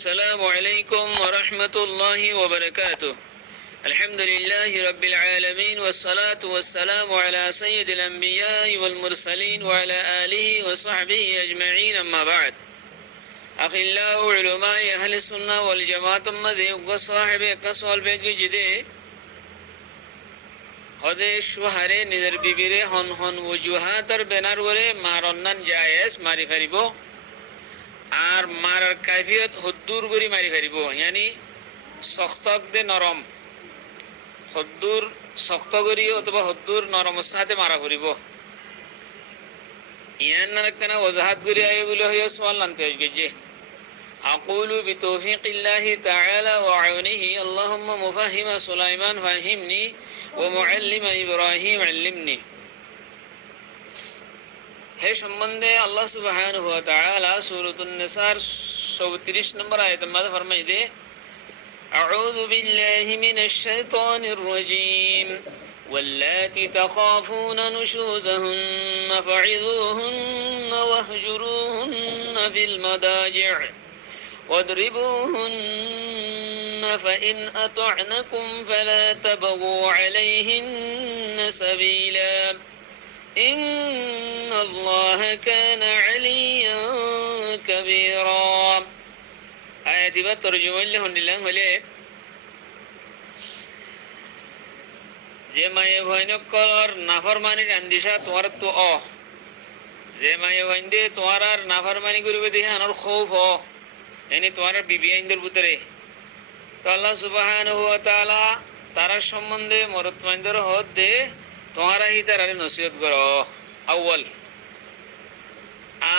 السلام عليكم ورحمة الله وبركاته. الحمد لله رب العالمين والصلاة والسلام على سيد الأنبياء والمرسلين وعلى آله وصحبه أجمعين. أما بعد، أخلاء علماء أهل السنة والجماعة مذي وصاحب كسول بجده هذا شهر ندر ببره هن وجوهات بنار وره مارنن جائز ماري فريبو আর মারার কাইফিয়ত হদ্দুর করি মারি ফেরিব, ইয়ানি শক্তক দে নরম হদ্দুর শক্ত করি অথবা হদ্দুর নরম সাথে মারা করিব। ইয়ান নারকনা ওজাহাত করি আয় বলে হইয়া সোয়াল লানতে হইছে। আকুলু বিতৌফিকিল্লাহি তাআলা ওয়া আউনিহি আল্লাহুম্মা মুফাহিমা সুলাইমান ফাহিমনি ওয়া মুআল্লিমা ইব্রাহিম আল্লিমনি। হে সম্বন্ধে আল্লাহ সুবহানাহু ওয়া তাআলা সূরাতুন নিসার 34 নম্বর আয়াতে মধ্যে ফরমাইছে, আউযু বিল্লাহি মিনাশ শাইতানির রাজীম ওয়াল্লাতি তাখাফুনা নুশুযাহুন্না ফা'iযুহুন্না ওয়াহজুরুহুন্না ফিল মাদাজি' ওয়াদরিবুহুন্না ফাইন আতা'নাকুম ফালা তাবগু আলাইহিন্না সাবিলা ইন্নাল্লাহা কানা আলিয়্যান কাবীরা। আয়াতটি বা তরজমা হলে যে মায়ে ভয়নকর নাফরমানির আন্দিশা তোমার তো যে মায়ে ভয়ন্দে তোমার আর নাফরমানি করিবে দেখে আনার খৌফ এনে তোমার বিবি আইনদের ভিতরে। তো আল্লাহ সুবহানাহু ওয়া তাআলা তার সম্বন্ধে মরতমাইন্দর হদ দে তোমারা হি তার নসিহত করো আউ্বাল।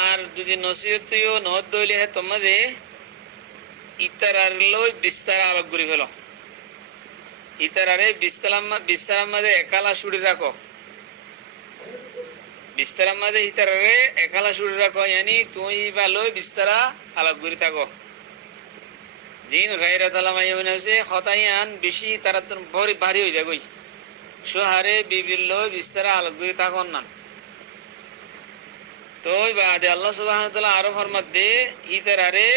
আর যদি নসিহত নহত দইলে হে তোমাদের ইতারার লই বিস্তার আলোক করে ফেলো। ইতারারে বিস্তার মাঝে একালা সুড়ি রাখো, বিস্তার মাঝে ইতারারে একালা সুড়ি রাখো, ইয়ানি তুমি বা লই বিস্তারা আলোক করে থাকো। জিন গায়রাত আলামাইন আছে হতাইয়ান বেশি তারা তো ভারী হয়ে যায় গই সোহারে বিবির লই বিস্তারা আলোক করে থাকুন না। তো বাদে আল্লাহ সুবহানাহু ওয়া তাআলা আরো ফরমাত দে ইতারারে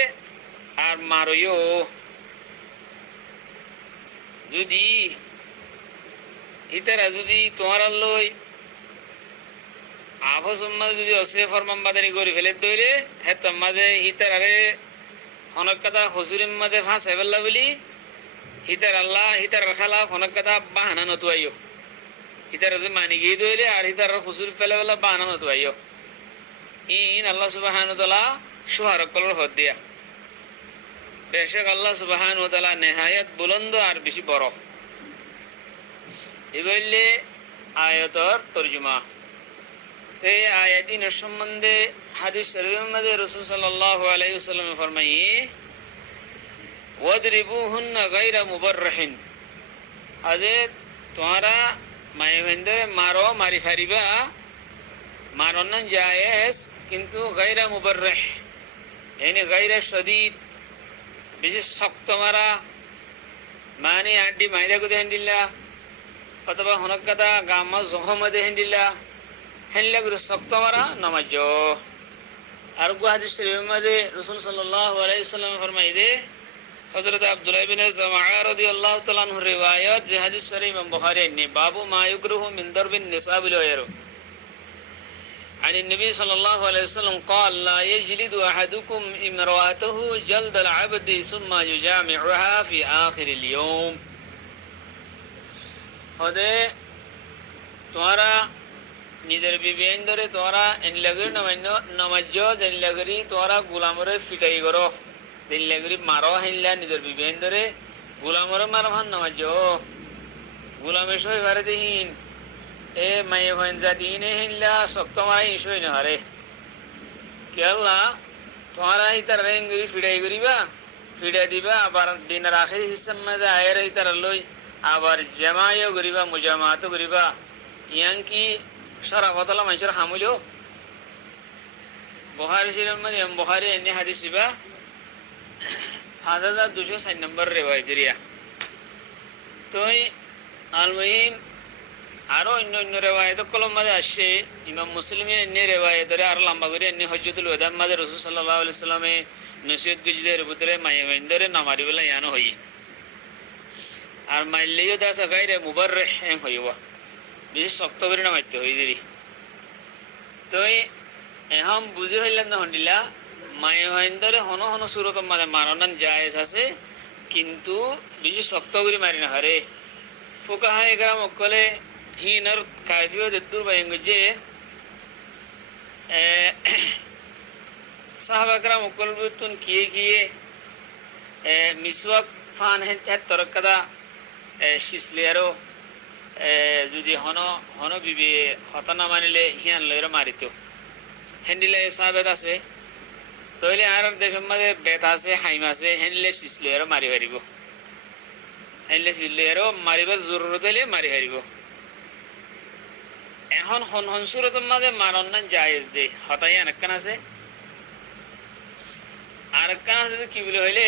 আর মারইও। যদি ইতারা যদি তোমার লই আফসমা যদি অসে ফরমান বাদানি করে ফেলে দইলে হে তোমাদের ইতারারে হনক কথা হজুরিম মাঝে ফাঁস হেবেল্লা বলি হিতার আল্লাহ হিতার খালা হনক কথা বাহানা নতুয়াইও। হিতার যদি মানি গিয়ে দইলে আর হিতার হজুর ফেলে ফেলা বাহানা নতুয়াইও। ইন আল্লাহ সুবহানাহু ওয়া তাআলা সুহারকলর হদ দিয়া। বেশক আল্লাহ সুবহানাহু ওয়া তাআলা নেহায়াত বুলন্দ আর বেশি বড়। এই বললে আয়াতর তরজমা। এই আয়াতির সম্বন্ধে হাদিস শরীফের মধ্যে রাসূল সাল্লাল্লাহু আলাইহি ওয়াসাল্লাম ফরমায়ে, ওয়াদরিবুহুন্না গায়রা মুবাররিহিন। আদে তোমরা মায়ে বন্ধে মারো মারি ফারিবা মারন জায়েজ কিন্তু গায়রা মুবাররিহ এনে গায়রা শদীদ বেশি শক্ত মারা মানে আড্ডি মাইদা করে হেন্ডিল্লা অথবা হনকাদা গামা জখমদে হেন্ডিল্লা হেনলা করে শক্ত মারা নামাজ। আর হাদিস শরীফের মধ্যে রাসূল সাল্লাল্লাহু আলাইহি ওয়াসাল্লাম ফরমাইছে, হযরত আব্দুল্লাহ ইবনে জামাআ রাদিয়াল্লাহু তাআলা আনহু রিওয়ায়াত যে হাদিস শরীফ ইমাম বুখারী নে বাবু মা ইকরুহু মিন দারবিন নিসা বিল ওয়াইরু عن النبي صلى الله عليه وسلم قال لا يجلد أحدكم امرأته جلد العبد ثم يجامعها في آخر اليوم. هذا تمہارا নিদের বিবেন ধরে তোরা এন লাগরি নামাজ এন লাগরি তোরা গোলামরে ফিটাই করো দিন লাগরি মারো হেনলা নিদের বিবেন ধরে গোলামরে মারো ভান নামাজ গোলামে সই ভারে দিন এ মায়ে ভান জাদিনে হেনলা শক্ত মারাই ইসই না হারে কেলা তোরা ইতার রেঙ্গরি ফিটাই করিবা ফিটা দিবা আবার দিনের আখেরি সিস্টেম মধ্যে আয়ের ইতার লই আবার জামাইও করিবা মুজামাতও করিবা ইয়াং কি সারা বতলা মানুষের হামুল বুখারী শরীফের মধ্যে বুখারী এনে হাদিস বা 5206 নম্বর রিওয়ায়াত দিয়া। তো আল মুহিম আরো অন্য রিওয়ায়াত কলম মধ্যে আসে ইমাম মুসলিমে এনে রিওয়ায়াত আর লম্বা করে এনে হজ্জতুল ওয়াদার মধ্যে রাসূল সাল্লাল্লাহু আলাইহি ওয়াসাল্লামে নসিহত গুজদের ভিতরে মায়ে ভাইন্দরে না মারিবেলা ইয়ানো হই আর মাইলেও দাস গাইরে মুবাররিহ এম হইব বেশি শক্ত করে না মারতে হই দেরি তো এখন বুঝে হইলাম না হন্ডিলা মায়ে ভাইন্দরে হন হন সুরত মানে মাননান জায়েজ আছে কিন্তু বেশি শক্ত করে মারি না হারে ফুকাহা একরাম অকলে হিনর কাফিও দূর বাইঙ্গ যে সাহাবা একরাম অকল বুতুন কিয়ে মিসওয়াক ফান হেত তরকদা শিসলিয়ারো যদি হন বিবি হতনা মানিলে হিয়ান লইরা মারিত হেন্ডিলে সাহাবেত আছে তইলে আর দেশের মাঝে বেত আছে হাইম আছে হেনলে শিসলিয়ারো মারি হারিব হেনলে শিসলিয়ারো মারিবার জরুরত হইলে মারি হারিব এখন হন হন সুরতের মাঝে মানন জায়েজ দে হতাই আরেকখান আছে আরেকখান আছে কি বলে হইলে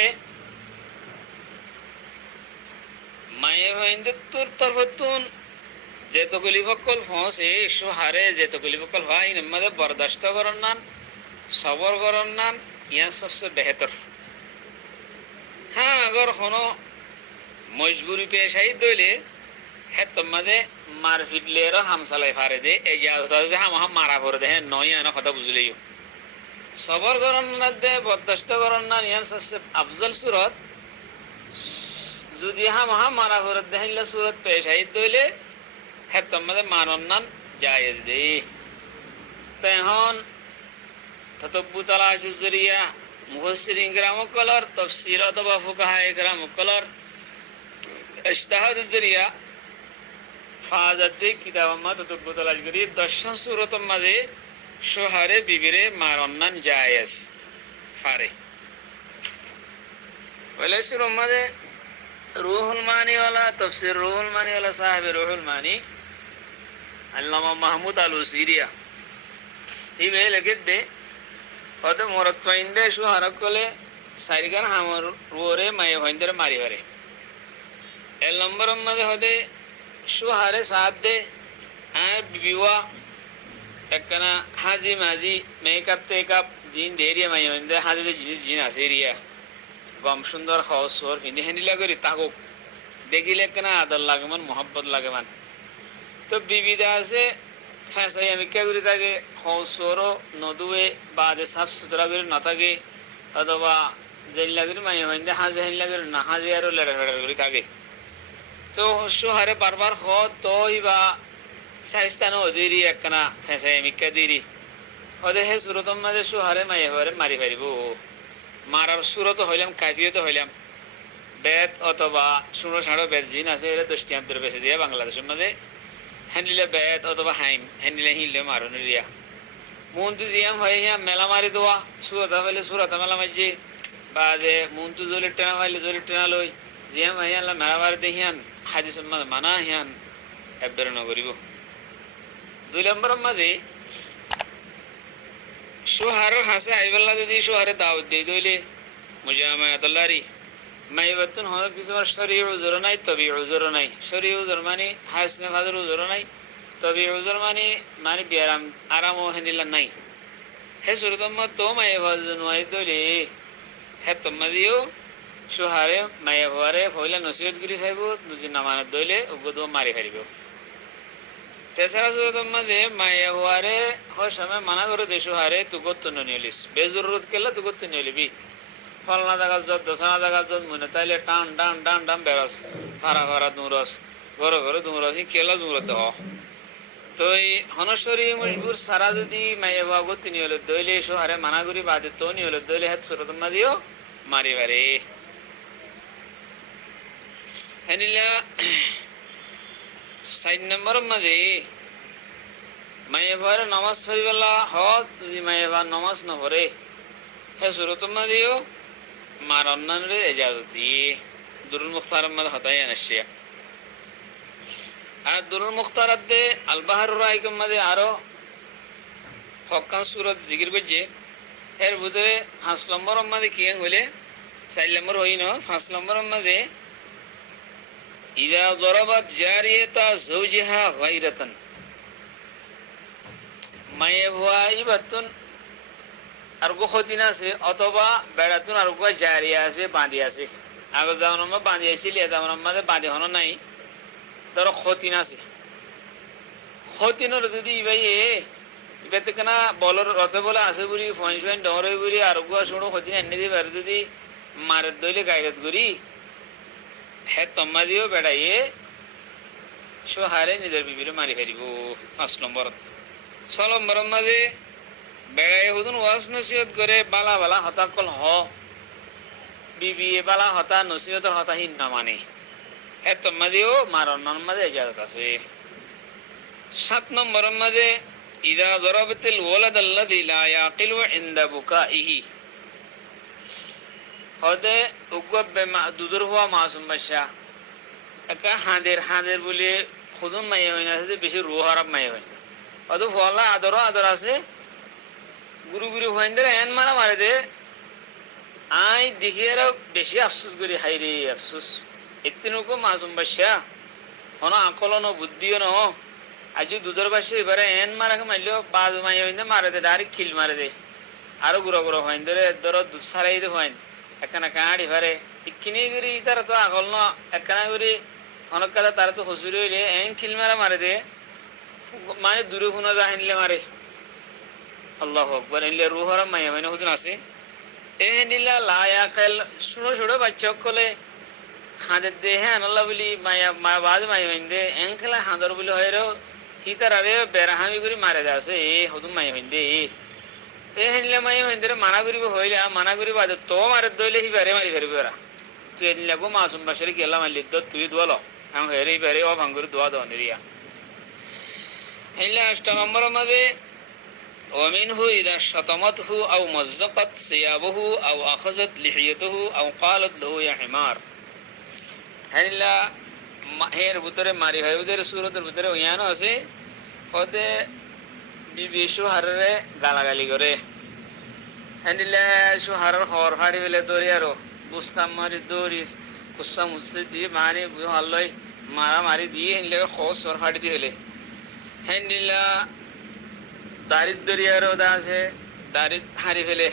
মায়ে ভাইন্দের তোর তরফতুন যেতগুলি বকল ফসে একশো হারে যেতগুলি বকল ভাই আমাদের বরদাস্ত করার নান সবর করার নান ইয়ান সবচেয়ে বেহতর হ্যাঁ আগর হনো মজবুরি পেশাই দইলে হ্যাঁ তোমাদের মার ফিটলেরও হামসালাই ফারে দে এই যে হাম মারা ভরে দে হ্যাঁ নয় আনা কথা বুঝলেই সবর করার না দে বরদাস্ত করার নান ইয়ান সবচেয়ে আফজল সুরত যদি হাম মারা ভরে দেখিলে সুরত পেশাই দইলে হ্যাঁ তোমাদের মানন নান জায়েজ দে তো এখন ততব্বু তালাশ জরিয়া মুফাসসিরিন کرام কলর তাফসীর অথবা ফুকাহা کرام কলর ইজতিহাদ জরিয়া ফাজাত কিতাব মা ততব্বু তালাশ করি দর্শন সূরত মাঝে শোহারে বিবিরে মারন্নান জায়েজ ফারে ওয়ালা সূরত মাঝে রুহুল মানি ওয়ালা তাফসীর রুহুল মানি ওয়ালা সাহেব রুহুল মানি আল্লামা মাহমুদ আল-উসিরিয়া ইবে লেখে হতে মরত ফাইন্দে সুহারক কলে সারিগান হামর রুরে মায়ে ভাইন্দরে মারি হারে এর নম্বর মধ্যে হতে সুহারে সাথ দে আর বিওয়া একখানা হাজি মাজি মেকআপ টেকআপ জিন দেরিয়া মায়ে ভাইন্দে হাজিতে জিনিস জিন আছে এরিয়া গম সুন্দর খাওয়া সোর ফিনি হেন্ডিলা করি তাকুক দেখিলে একখানা আদর লাগেমান মোহাব্বত লাগেমান তো বিবিধা আছে ফেঁসাই আমি কে করি থাকে হৌসরও নদুয়ে বা যে সাফ সুতরা করে না থাকে অথবা জেল্লা করে মাইয়া মাইন্দে হাজে হেল্লা করে না হাজে আরও লেড়া ফেড়া করে থাকে তো সুহারে বারবার হ তই বা সাইস্তানো হজেরি একখানা ফেঁসাই আমি কে দিরি হদে হে সুরতম মাঝে সুহারে মাইয়া হরে মারি পারিব মারার সুরত হইলাম কাফিয়ত হইলাম বেদ অথবা শুনো সাড়ো বেদ জিন আছে এরা 10টি আন্তর বেছে দিয়ে বাংলাদেশের মাঝে হ্যান্ডিলে বেত অথবা হাইম হ্যান্ডিলে হিলে মারো নিরিয়া মুন্তু জিয়াম হয় হিয়া মেলা মারি দেওয়া সুরতা পাইলে সুরতা মেলা মারছি বা যে মুন্তু জলির টেনা পাইলে জলির টেনা লই জিয়াম হয় হিয়ান মেলা মারি দে হিয়ান হাজি সম্মান মানা হিয়ান এবার নকরিব 2 নম্বরের মাঝে সুহারের হাসে আইবেলা যদি সুহারে দাওয়াত দিয়ে দইলে মুজামায়াতুল্লাহি মাইবাতুন হয় কিছু শরীর উজর নাই তবি উজর নাই শরীর উজর মানে হাসনে ফাজর উজর নাই তবি উজর মানে বিয়ারাম আরাম হেনিলা নাই হে সুরতম্মা তো মায়ে ভাজন ওয়াই দলে হে তোমা দিও সুহারে মায়ে ভারে ফইলা নসিহত করি সাইব দুজি নামানত দইলে উগদ মারি হারিব তেছাড়া সুরতম্মা দে মায়ে ভারে হয় সময় মানা করে দে সুহারে তুগত নিলিস বেজরুরত কেলা তুগত নিলিবি ফলনা দেখা যত দশনা দেখা যত মনে তাইলে টান টান টান টান বেরস ফারা ফারা দুরস ঘরে ঘরে দুরস কেলা দুরত দেহ তো এই হনসরি মজবুর সারা যদি মায়ে বাগত নিয়ল দইলে সোহারে মানাগুরি বাদে তো নিয়ল দইলে হাত সুরতম্মা দিও মারি বারে হেনিলা 4 নম্বর মাঝে মায়ে ভারে নামাজ পড়িবেলা হত যদি মায়ে বা নামাজ না পড়ে হে সুরতম্মা দিও মারন্নানরে ইজাজত দিয়ে দুরুল মুখতারের মধ্যে হতাই আনছিয়া আর দুরুল মুখতারাত দে আল বাহরুর রাইকের মধ্যে আরো হকান সুরত জিকির করছে এর ভিতরে 5 নম্বরের মধ্যে কি হইলে 4 নম্বর হই না 5 নম্বরের মধ্যে ইদা দরাবাত জারিয়াতা যাওজিহা গায়রাতান মায়ে ভাই বাতুন আর গো ক্ষতি না আছে, অথবা বেড়াতুন আর গো জারিয়া আছে, বাঁধি আছে। আগর যেমন আমরা বাঁধি আসিলি তেমন আমাদের বাঁধি হনো নাই, ধরো ক্ষতি না আছে। ক্ষতি নলে যদি ভাই এবার তো কেনা বলর রথে বলে আসে বুড়ি ফয়েন ফয়েন ডরে বুড়ি আর গো শুনো ক্ষতি না এনে দিবে, আর যদি মারের দইলে গাইরাত করি হ্যাঁ তম্মা দিও বেড়াইয়ে সোহারে নিজের বিবিরে মারি ফেরিব। 5 নম্বর। 6 নম্বর মাঝে বেড়াই হুদুন ওয়াজ নসিহত করে বালা বালা হতার কল হ বিবি বালা হতা নসিহতর হতাহীন না মানে হ্যাঁ তম্মা দিও মারণ মাঝে ইজাজত আছে। 7 নম্বর মাঝে ইদা দরাবতিল ওয়ালাদ আল্লাযী লা ইয়াকিলু ইনদা বুকাইহি হদে উগবে দুদুর হওয়া মাসুম বাচ্চা একা হাঁদের বলে খুদুন মাইয়া হইনা আছে, বেশি রুহ হারাপ মাইয়া হয় অত ফলা আদর আছে গুরু হইনদের এন মারা মারে দে আই দেখি আর বেশি আফসোস করি, হাই রে আফসোস এতিনুকো মাসুম বাচ্চা হন আকল ন বুদ্ধিও ন আজ দুধর বাসে এবারে এন মারাকে মারলেও বাদ মাইয়া হইন্দে মারে দে ডাইরেক্ট খিল মারে দে আরো গুড়ো হইন ধরে ধরো দুধ সারাই দে হইন একখানা কাঁড়ি ভারে ইখিনি করি তারা তো আকল ন একখানা করি হনক কাদা তারা তো হসুরি হইলে এন খিল মারে দে মানে দূরে শুনা যা হিনলে মারে। আল্লাহু আকবার। এলে রুহর মাইয়া মানে হুদুন আছে এ নিলা লায়া খেল শুনো বাচ্চা কলে হাঁদের দে হ্যাঁ আল্লাহ বলি মায়া বাদ মাইয়া দে এন খেলা হাঁদর বলি হয় রে হিতার আরে বেড়াহামি করে মারে দে আছে এ হুদুন মাইয়া দে এ হেনলে মাইয়া দে মানা করিব হইলে মানা করিব আজ তো মারে দইলে হি বেড়ে মারি ফেরবে ওরা তুই এনলে গো মাসুম বাসারে গেলাম মারলি তো তুই দোয়াল আমি হেরে বেড়ে ও ভাঙ্গুরি দোয়া দেওয়া নিরিয়া। এলে 8 নম্বর মাঝে ومنه إذا شتمته أو مزقت ثيابه أو أخذت لحيته أو قالت له يا حمار হেনলা হের ভিতরে মারি হয় ওদের সুরতের ভিতরে ইয়ানো আছে ওদে বিবি সুহারে গালাগালি করে হেনলা সুহারের খবর ফাড়ি ফেলে দৌড়ি আরো বুসকাম মারি দৌড়িস কুসা মুসে দিয়ে মারি হল্লই মারা মারি দিয়ে হেনলে খোঁজ সর ফাড়ি দিয়ে ফেলে হেনলা দারিদ্র আছে দারিদ হারি ফেলে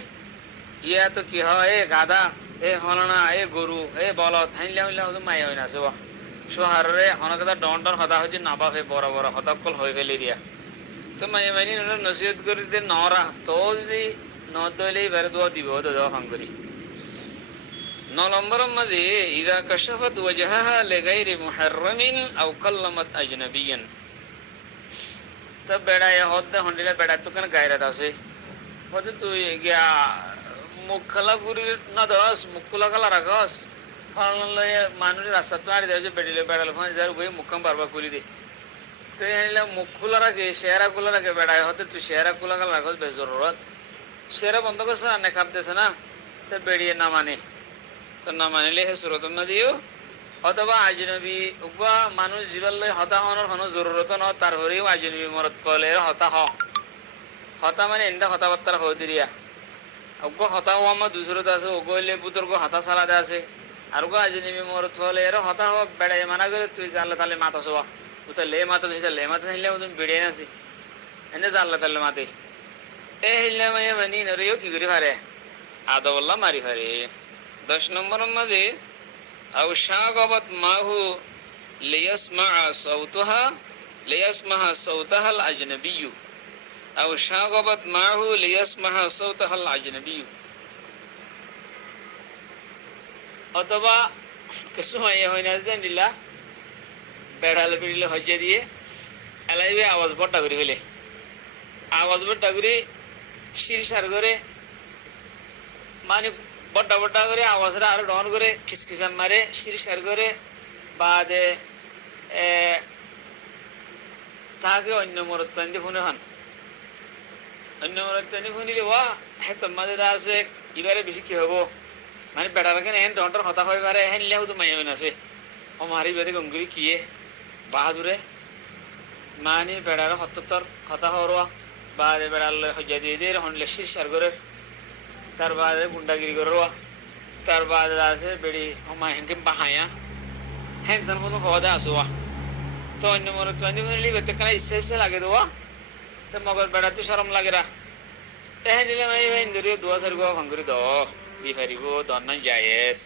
ইয়া তো কি হয় এ গাদা এ হলনা এ গরু এ বলদ হাইলে হইলে মাই হয় না সোহারে হনকদা ডন হতা হচ্ছে নাবাফে বড় বড় হতাকল হয়ে ফেলে দিয়া তো মাই মাইনি নসিহত করে দিয়ে নরা তো যদি ন দইলে এবারে দোয়া দিব দোয়া ফাং করি। 9 নম্বর মাঝে ইদা কাশাফাত ওয়াজহাহা লিগাইরি মুহাররামিন আও কাল্লামাত আজনাবিয়ান তো বেড়ায় হদ্দে হন্ডিলে বেড়ায় তো কেন গায়রাত আছে হতে তুই গিয়া মুখ খালা ঘুরি না দস মুখ খোলা খালা রাখস মানুষ রাস্তা তো আড়ি দেয় বেড়িলে বেড়ালে ফোন যার বই মুখাম বারবার করি দে তো এলে মুখ খোলা রাখে শেয়ারা খোলা রাখে বেড়ায় হতে তুই শেয়ারা খোলা খালা রাখস বেজরুরত শেয়ারা বন্ধ করছে না খাপতেছে না তো বেড়িয়ে না মানে তো না মানিলে হে সুরত না দিও অথবা আজনবী উবা মানুষ জীবন লই হতা হওয়ার কোনো জরুরত ন তার হরেও আজনবী মরত ফলে হতা হতা মানে এনটা কথাবার্তা হয়ে দিয়া ওগো হতা হওয়া আমার দুসরত আছে ওগো হইলে বুতর গো হতা সালাদে আছে আর গো আজনবী মরত ফলে এর হতা হওয়া বেড়াই মানা করে তুই জানলে তাহলে মাথা শোয়া তুই লে মাথা চাইলে তুমি বেড়ে নাছি এনে জানলে তাহলে মাতে এ হিল্লা মাইয়া মানি নরেও কি করি পারে আদবল্লা মারি পারে। 10 নম্বর মাঝে أو شاغبت معه ليسمع صوتها الأجنبي أو شاغبت معه ليسمع صوتها الأجنبي অথবা কিছু মাইয়া হয় না জানিলা বেড়ালে বেড়িলে হজ্জা দিয়ে এলাইবে আওয়াজ বড়টা করে ফেলে আওয়াজ বড়টা করে শিরসার করে মানে বড়টা করে আওয়াজটা আরো ডন করে খিসখিসাম মারে শিরসার করে বাদে তাকে অন্য মরত্বান্দি ফোনে হন অন্য মরত্বান্দি ফোনিলে ওয়া হ্যাঁ তোমাদের আছে এবারে বেশি কি হবো মানে বেড়ার কেন এন ডনটার কথা হয় পারে হ্যাঁ নিলেও তো মাইয়া আছে ও মারি বেড়ে গঙ্গুরি কিয়ে বাহাদুরে মানে বেড়ার হত্তর কথা হওয়া বাদে বেড়ালে হজ্জা দিয়ে দিয়ে হনলে শিরসার করে তার বাদে গুন্ডাগিরি করবা তার বাদে আছে বেড়ি হমা হেঁকে বাহায়া হ্যাঁ কোনো হওয়া আসোয়া তো অন্য মনে তো অন্য লিবে তো কেন ইচ্ছা লাগে দেওয়া তো মগর বেড়াতে সরম লাগে রা এহে দিলে মাই ভাই ধরিও দোয়া সার গো ভাঙ্গুরি দ দি ফারিব দন্নান জায়েজ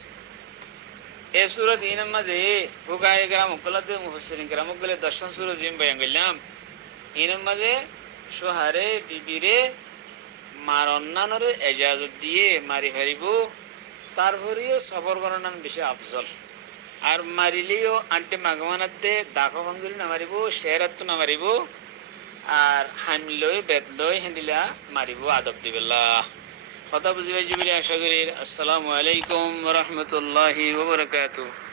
এ সুরত ইনাম মাঝে ফুকায়ে কেরাম মুকলাতে মুফাসসিরিন কেরাম মুকলে দর্শন সুরত জিম বয়ান করলাম ইনাম মাঝে সোহারে বিবিরে মার অন্যান্যরে এজাজত দিয়ে মারি ফারিব তারপরেও সফর করার বেশি আফজল আর মারিলেও আন্টে মাগমানাতে দাকা ভাঙ্গুরি নামারিব শেরাত নামারিব আর হামলই বেদলই হেন্দিলা মারিব আদব দিবেলা কথা বুঝিবাই জুবিলি আশা করি আসসালামু আলাইকুম ওয়া রাহমাতুল্লাহি ওয়া বারাকাতুহু